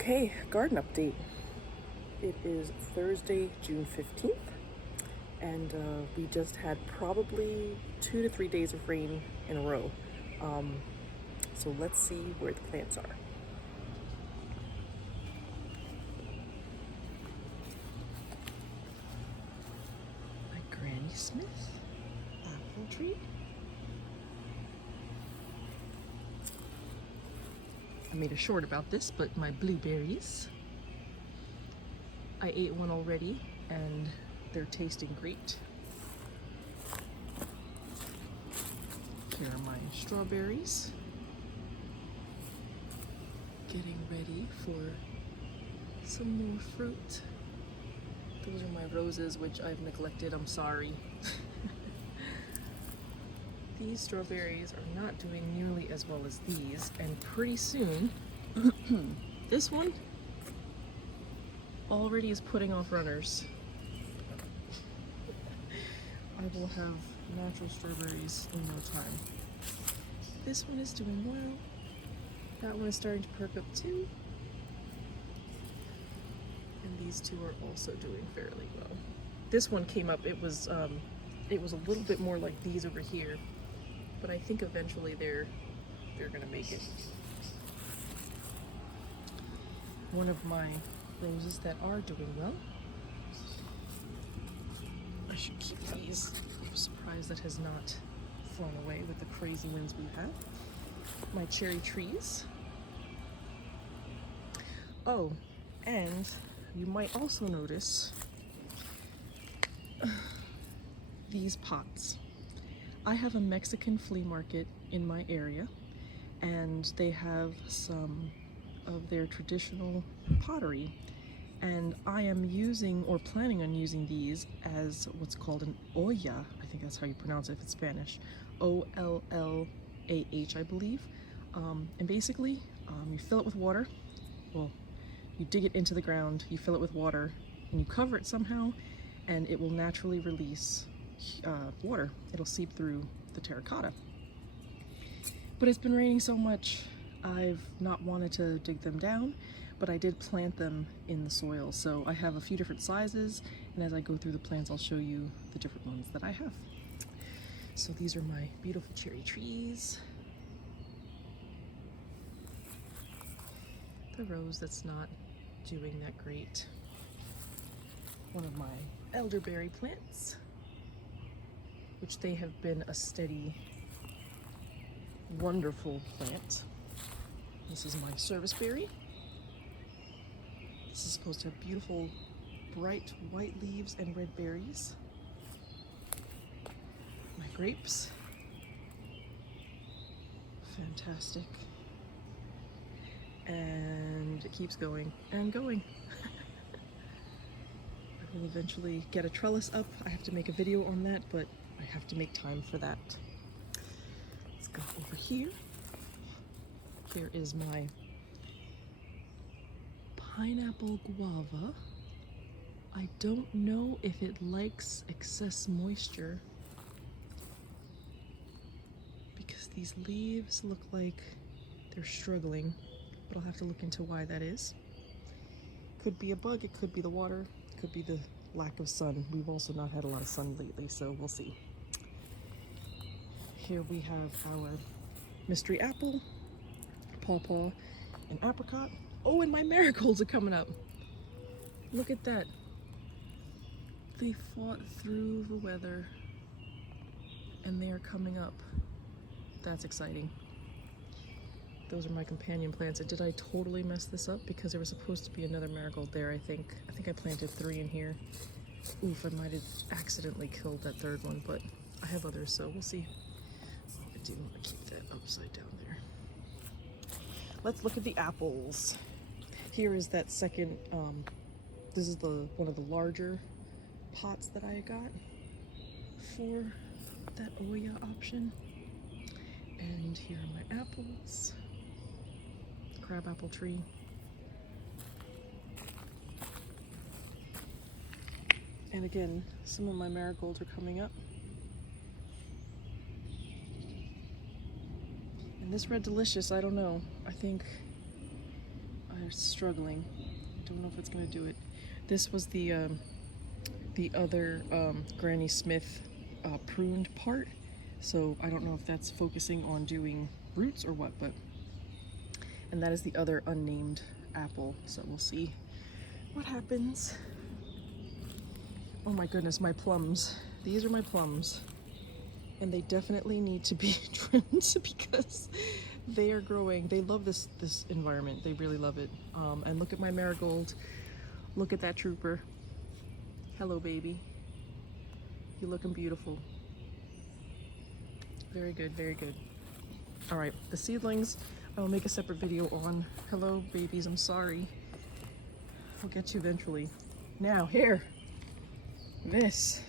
Okay, garden update. It is Thursday, June 15th, and we just had probably 2 to 3 days of rain in a row. So let's see where the plants are. My Granny Smith apple tree. I made a short about this, but my blueberries. I ate one already and they're tasting great. Here are my strawberries. Getting ready for some more fruit. Those are my roses, which I've neglected, I'm sorry. These strawberries are not doing nearly as well as these, and pretty soon, this one already is putting off runners. I will have natural strawberries in no time. This one is doing well. That one is starting to perk up too. And these two are also doing fairly well. This one came up, it was a little bit more like these over here, but I think eventually they're gonna make it. One of my roses that are doing well. I should keep these. I'm surprised that has not flown away with the crazy winds we've had. My cherry trees. Oh, and you might also notice these pots. I have a Mexican flea market in my area, and they have some of their traditional pottery, and I am using or planning on using these as what's called an olla. I think that's how you pronounce it if it's Spanish. O-L-L-A-H, I believe. And basically, you fill it with water. Well, you dig it into the ground, you fill it with water, and you cover it somehow, and it will naturally release water. It'll seep through the terracotta. But it's been raining so much, I've not wanted to dig them down, but I did plant them in the soil. So I have a few different sizes, and as I go through the plants, I'll show you the different ones that I have. So these are my beautiful cherry trees. The rose that's not doing that great. One of my elderberry plants, which they have been a steady, wonderful plant. This is my serviceberry. This is supposed to have beautiful, bright white leaves and red berries. My grapes. Fantastic. And it keeps going and going. I will eventually get a trellis up. I have to make a video on that, but I have to make time for that. Let's go over here. Here is my pineapple guava. I don't know if it likes excess moisture because these leaves look like they're struggling, but I'll have to look into why that is. Could be a bug, it could be the water, it could be the lack of sun. We've also not had a lot of sun lately, so we'll see. Here we have our mystery apple, pawpaw, and apricot. Oh, and my marigolds are coming up. Look at that. They fought through the weather and they are coming up. That's exciting. Those are my companion plants. And did I totally mess this up? Because there was supposed to be another marigold there, I think. I think I planted 3 in here. Oof, I might have accidentally killed that third one, but I have others, so we'll see. Oh, I didn't want to keep that upside down there. Let's look at the apples. Here is that second, this is one of the larger pots that I got for that Oya option. And here are my apples. Crabapple tree. And again, some of my marigolds are coming up. And this Red Delicious, I don't know. I think are struggling. Don't know if it's gonna do it. This was the other Granny Smith pruned part, so I don't know if that's focusing on doing roots or what, but, and that is the other unnamed apple, so we'll see what happens. Oh my goodness, my plums. These are my plums, and they definitely need to be trimmed because they are growing. They love this environment. They really love it. And look at my marigold. Look at that trooper. Hello, baby. You're looking beautiful. Very good, very good. All right, the seedlings, I will make a separate video on. Hello, babies, I'm sorry. I'll get you eventually. Now, here. This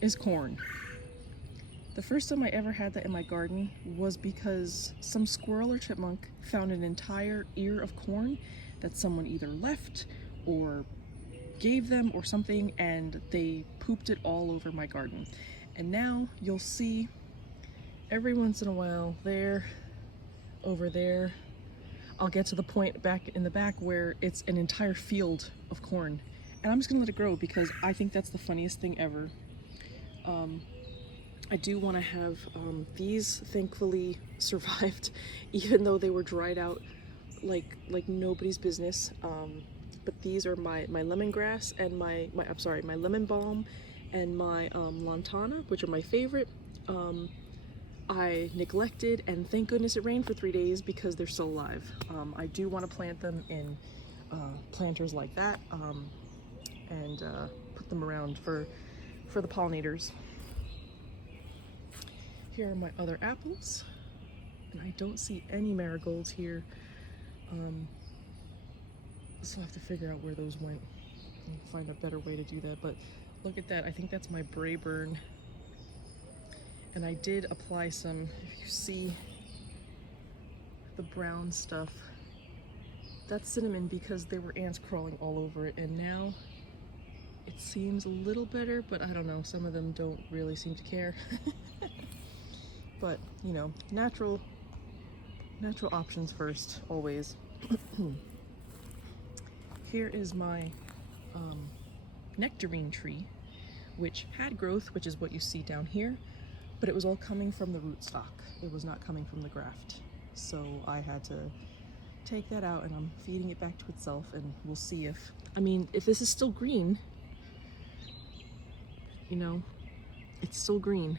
is corn. The first time I ever had that in my garden was because some squirrel or chipmunk found an entire ear of corn that someone either left or gave them or something, and they pooped it all over my garden. And now you'll see every once in a while there, over there, I'll get to the point back in the back where it's an entire field of corn. And I'm just gonna let it grow because I think that's the funniest thing ever. I do want to have these thankfully survived, even though they were dried out like nobody's business. But these are my lemongrass and my lemon balm and my lantana, which are my favorite. I neglected, and thank goodness it rained for 3 days because they're still alive. I do want to plant them in planters like that, and put them around for the pollinators. Here are my other apples, and I don't see any marigolds here, so I have to figure out where those went and find a better way to do that. But look at that, I think that's my Braeburn, and I did apply some, if you see the brown stuff, that's cinnamon because there were ants crawling all over it, and now it seems a little better, but I don't know, some of them don't really seem to care. But, you know, natural options first, always. Here is my nectarine tree, which had growth, which is what you see down here, but it was all coming from the rootstock. It was not coming from the graft. So I had to take that out, and I'm feeding it back to itself, and we'll see if this is still green, you know, it's still green.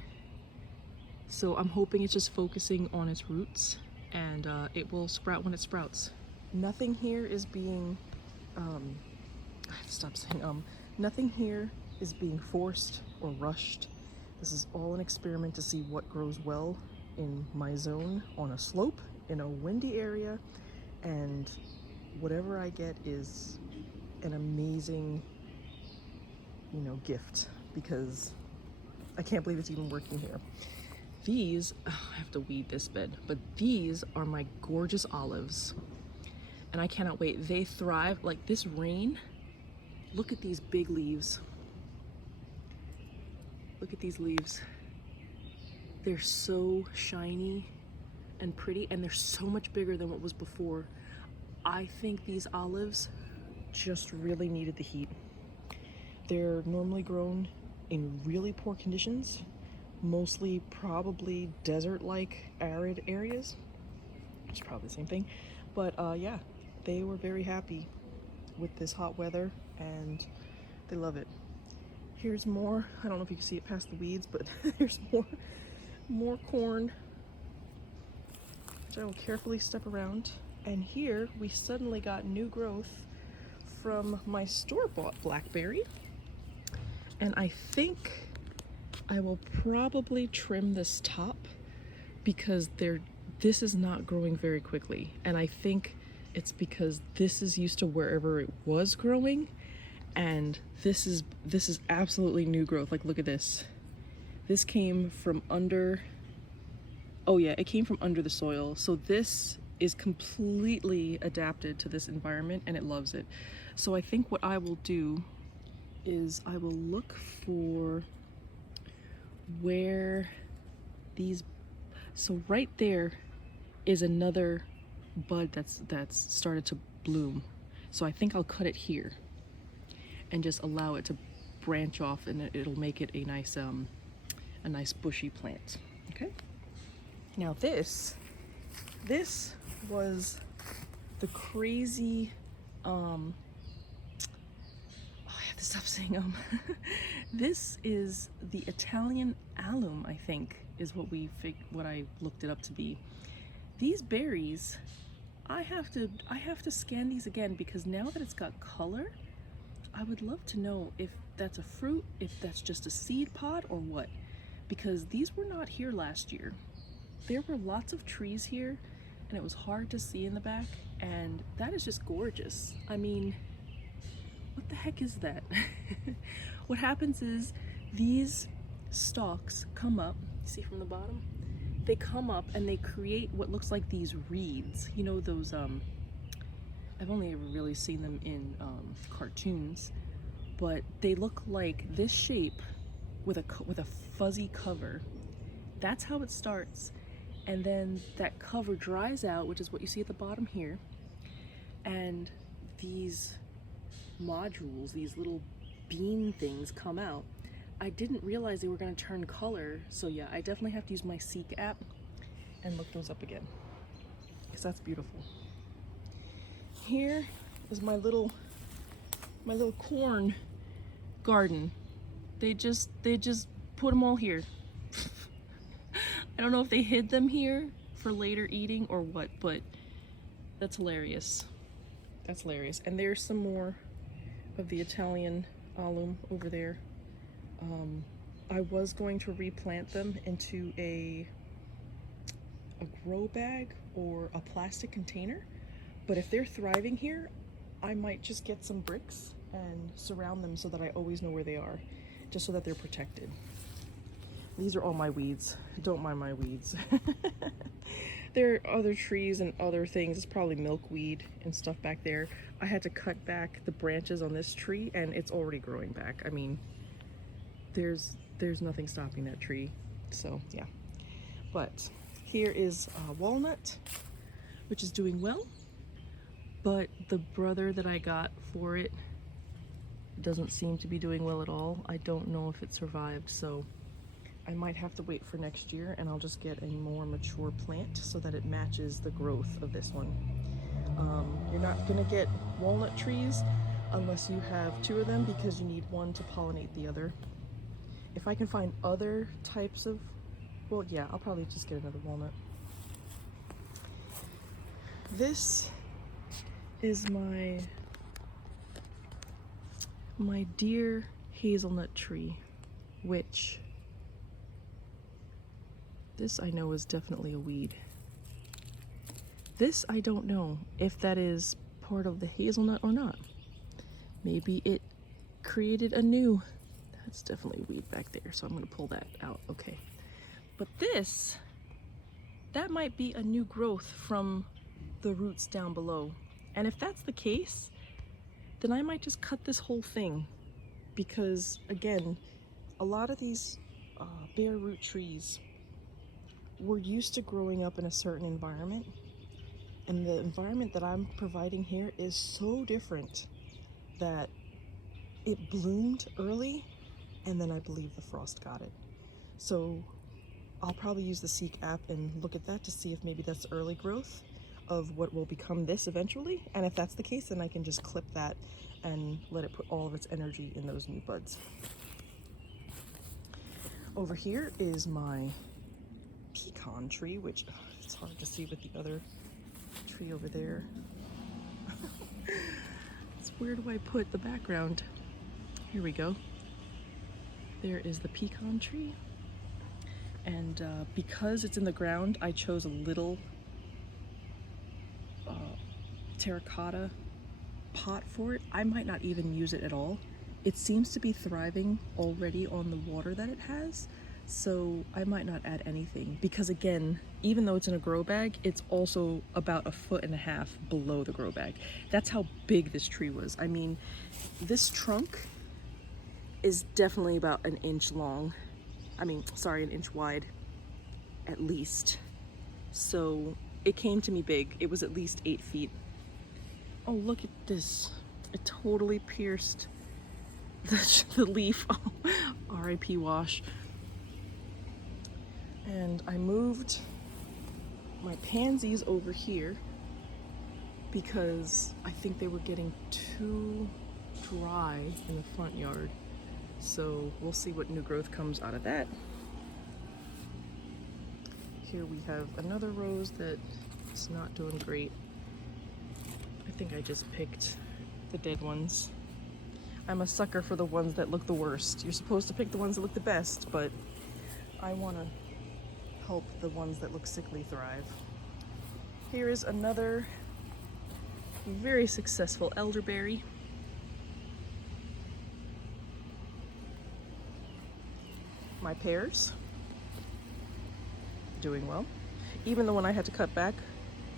So I'm hoping it's just focusing on its roots, and it will sprout when it sprouts. Nothing here is being, I have to stop saying nothing here is being forced or rushed. This is all an experiment to see what grows well in my zone on a slope in a windy area, and whatever I get is an amazing, you know, gift, because I can't believe it's even working here. These, I have to weed this bed, but these are my gorgeous olives, and I cannot wait. They thrive, like this rain, look at these big leaves. Look at these leaves. They're so shiny and pretty, and they're so much bigger than what was before. I think these olives just really needed the heat. They're normally grown in really poor conditions, mostly probably desert-like arid areas, which is probably the same thing. But yeah, they were very happy with this hot weather, and they love it. Here's more. I don't know if you can see it past the weeds, but there's more corn, which I will carefully step around. And here we suddenly got new growth from my store-bought blackberry, and I think I will probably trim this top because this is not growing very quickly, and I think it's because this is used to wherever it was growing, and this is absolutely new growth. Like, look at this. This came from under, oh yeah, it came from under the soil. So this is completely adapted to this environment, and it loves it. So I think what I will do is I will look for where these, so right there is another bud that's started to bloom. So I think I'll cut it here and just allow it to branch off, and it'll make it a nice bushy plant. Okay. Now this was the crazy I have to stop saying this is the Italian alum, I think, is what I looked it up to be. These berries, I have to scan these again, because now that it's got color, I would love to know if that's a fruit, if that's just a seed pod, or what, because these were not here last year. There were lots of trees here, and it was hard to see in the back, and that is just gorgeous. I mean, what the heck is that? What happens is these stalks come up, see from the bottom? They come up and they create what looks like these reeds. You know those, I've only ever really seen them in cartoons, but they look like this shape with a fuzzy cover. That's how it starts. And then that cover dries out, which is what you see at the bottom here. And these modules, these little bean things come out. I didn't realize they were going to turn color, so yeah, I definitely have to use my Seek app and look those up again, because that's beautiful. Here is my little corn garden. They just put them all here. I don't know if they hid them here for later eating or what, but that's hilarious. That's hilarious. And there's some more of the Italian alum over there. I was going to replant them into a grow bag or a plastic container, but if they're thriving here, I might just get some bricks and surround them so that I always know where they are, just so that they're protected. These are all my weeds. Don't mind my weeds. There are other trees and other things. It's probably milkweed and stuff back there. I had to cut back the branches on this tree, and it's already growing back. I mean, there's nothing stopping that tree. So yeah. But here is walnut, which is doing well. But the brother that I got for it doesn't seem to be doing well at all. I don't know if it survived, so I might have to wait for next year, and I'll just get a more mature plant so that it matches the growth of this one. You're not gonna get walnut trees unless you have two of them, because you need one to pollinate the other. If I can find other types of, well, yeah, I'll probably just get another walnut. This is my dear hazelnut tree, which this I know is definitely a weed. This I don't know if that is part of the hazelnut or not. Maybe it created a new, that's definitely a weed back there, so I'm gonna pull that out, okay. But this, that might be a new growth from the roots down below. And if that's the case, then I might just cut this whole thing, because again, a lot of these bare root trees were used to growing up in a certain environment, and the environment that I'm providing here is so different that it bloomed early, and then I believe the frost got it. So I'll probably use the Seek app and look at that to see if maybe that's early growth of what will become this eventually, and if that's the case, then I can just clip that and let it put all of its energy in those new buds. Over here is my pecan tree, which it's hard to see with the other tree over there. It's where do I put the background? Here we go. There is the pecan tree, and because it's in the ground, I chose a little terracotta pot for it. I might not even use it at all. It seems to be thriving already on the water that it has, so I might not add anything, because again, even though it's in a grow bag, it's also about 1.5 feet below the grow bag. That's how big this tree was. I mean, this trunk is definitely about 1 inch long. I mean, sorry, 1 inch wide at least. So it came to me big. It was at least 8 feet. Oh, look at this. It totally pierced the leaf. Oh, R.I.P. wash. And I moved my pansies over here because I think they were getting too dry in the front yard. So we'll see what new growth comes out of that. Here we have another rose that is not doing great. I think I just picked the dead ones. I'm a sucker for the ones that look the worst. You're supposed to pick the ones that look the best, but I want to help the ones that look sickly thrive. Here is another very successful elderberry. My pears, doing well. Even the one I had to cut back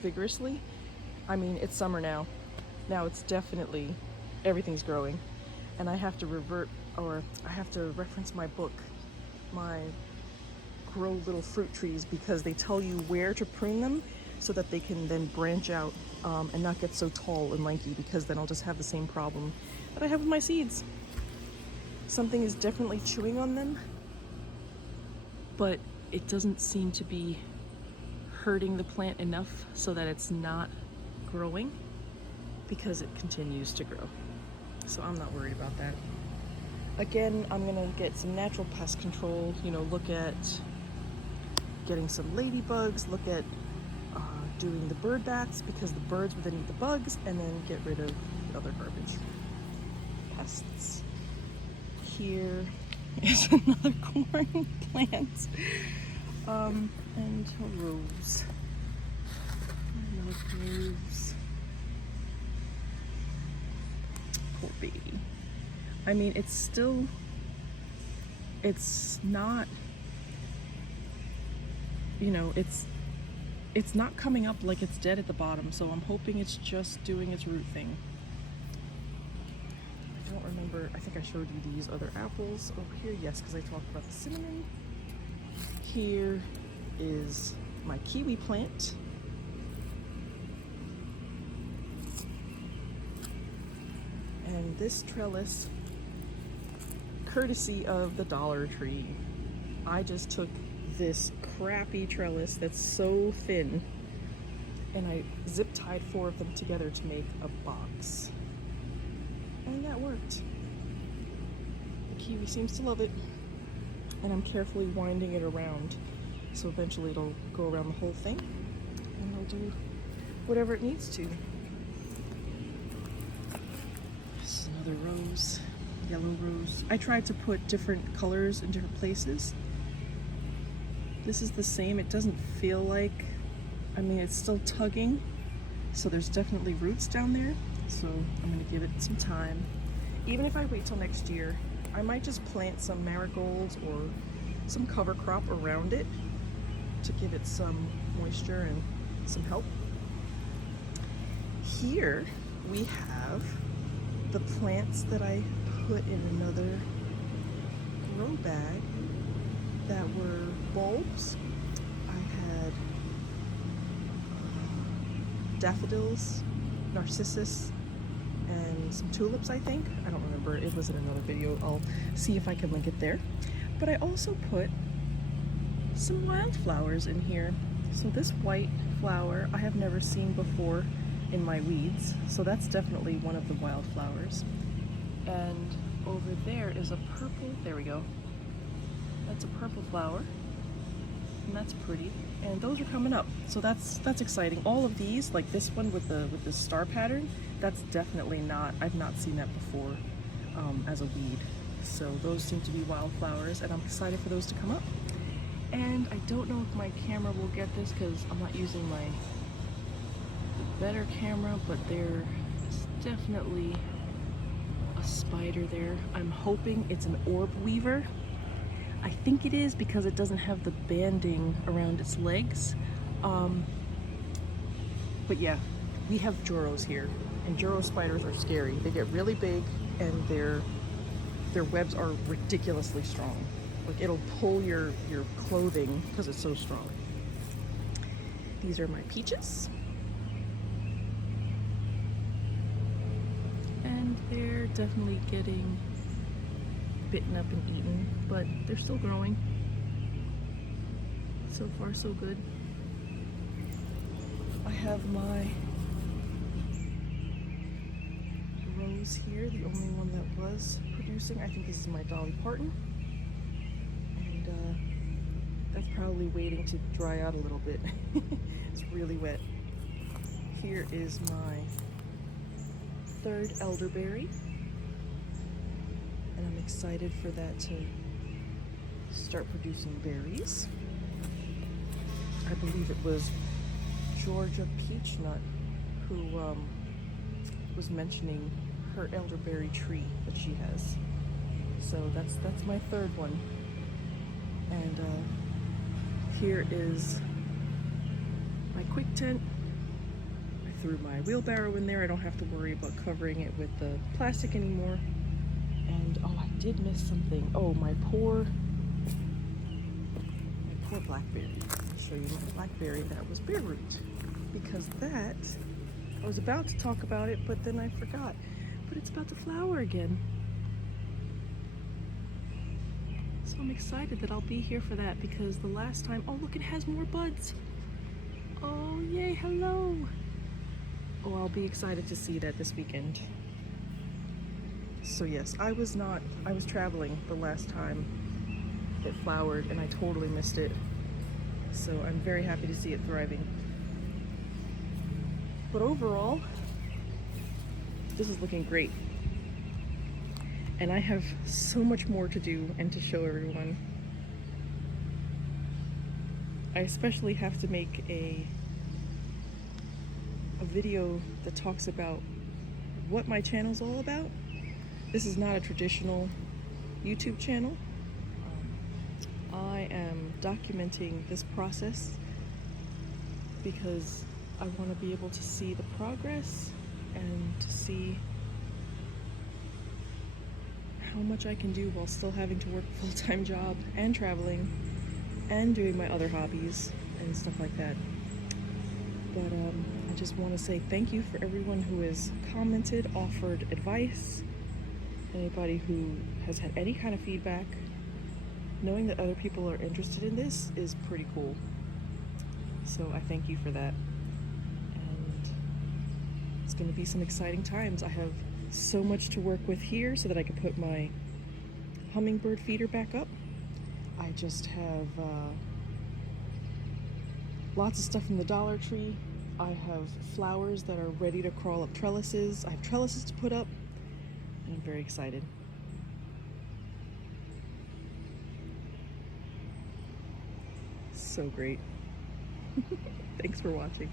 vigorously. I mean, it's summer now. Now it's definitely, everything's growing. And I have to reference my book, my Grow Little Fruit Trees, because they tell you where to prune them so that they can then branch out and not get so tall and lanky, because then I'll just have the same problem that I have with my seeds. Something is definitely chewing on them, but it doesn't seem to be hurting the plant enough so that it's not growing, because it continues to grow. So I'm not worried about that. Again, I'm gonna get some natural pest control, you know, look at getting some ladybugs, look at doing the bird baths, because the birds would then eat the bugs, and then get rid of the other garbage. Pests. Here is another corn plant. And a rose. Another rose. Poor baby. I mean, it's not, you know, it's not coming up like it's dead at the bottom, so I'm hoping it's just doing its root thing. I don't remember, I think I showed you these other apples over here. Yes, because I talked about the cinnamon. Here is my kiwi plant. And this trellis, courtesy of the Dollar Tree. I just took this crappy trellis that's so thin and I zip tied 4 of them together to make a box. And that worked. The kiwi seems to love it, and I'm carefully winding it around so eventually it'll go around the whole thing and it'll do whatever it needs to. This is another rose, yellow rose. I tried to put different colors in different places. This is the same. It doesn't feel like, I mean, it's still tugging, so there's definitely roots down there. So I'm gonna give it some time. Even if I wait till next year, I might just plant some marigolds or some cover crop around it to give it some moisture and some help. Here we have the plants that I put in another grow bag that were bulbs. I had daffodils, narcissus, and some tulips, I think. I don't remember, it was in another video. I'll see if I can link it there. But I also put some wildflowers in here. So this white flower I have never seen before in my weeds, so that's definitely one of the wildflowers. And over there is a purple, there we go. That's a purple flower, and that's pretty. And those are coming up, so that's exciting. All of these, like this one with the star pattern, that's definitely not, I've not seen that before as a weed. So those seem to be wildflowers, and I'm excited for those to come up. And I don't know if my camera will get this because I'm not using my better camera, but there's definitely a spider there. I'm hoping it's an orb weaver. I think it is because it doesn't have the banding around its legs. But yeah, we have Joros here, and Joro spiders are scary. They get really big, and their webs are ridiculously strong. Like, it'll pull your clothing because it's so strong. These are my peaches. And they're definitely getting bitten up and eaten, but they're still growing. So far, so good. I have my rose here, the only one that was producing. I think this is my Dolly Parton. And that's probably waiting to dry out a little bit. It's really wet. Here is my third elderberry. And I'm excited for that to start producing berries. I believe it was Georgia Peachnut who was mentioning her elderberry tree that she has. So that's my third one. And here is my quick tent. I threw my wheelbarrow in there. I don't have to worry about covering it with the plastic anymore. And oh, I did miss something. Oh, my poor blackberry. I'll show you my blackberry that was bare root. Because that, I was about to talk about it, but then I forgot. But it's about to flower again. So I'm excited that I'll be here for that because the last time, oh look, it has more buds. Oh yay, hello. Oh, I'll be excited to see that this weekend. So yes, I was traveling the last time it flowered and I totally missed it. So I'm very happy to see it thriving. But overall, this is looking great. And I have so much more to do and to show everyone. I especially have to make a video that talks about what my channel's all about. This is not a traditional YouTube channel. I am documenting this process because I want to be able to see the progress and to see how much I can do while still having to work a full-time job and traveling and doing my other hobbies and stuff like that. But I just want to say thank you for everyone who has commented, offered advice, anybody who has had any kind of feedback. Knowing that other people are interested in this is pretty cool. So I thank you for that. And it's going to be some exciting times. I have so much to work with here so that I can put my hummingbird feeder back up. I just have lots of stuff in the Dollar Tree. I have flowers that are ready to crawl up trellises. I have trellises to put up, and I'm very excited. So great. Thanks for watching.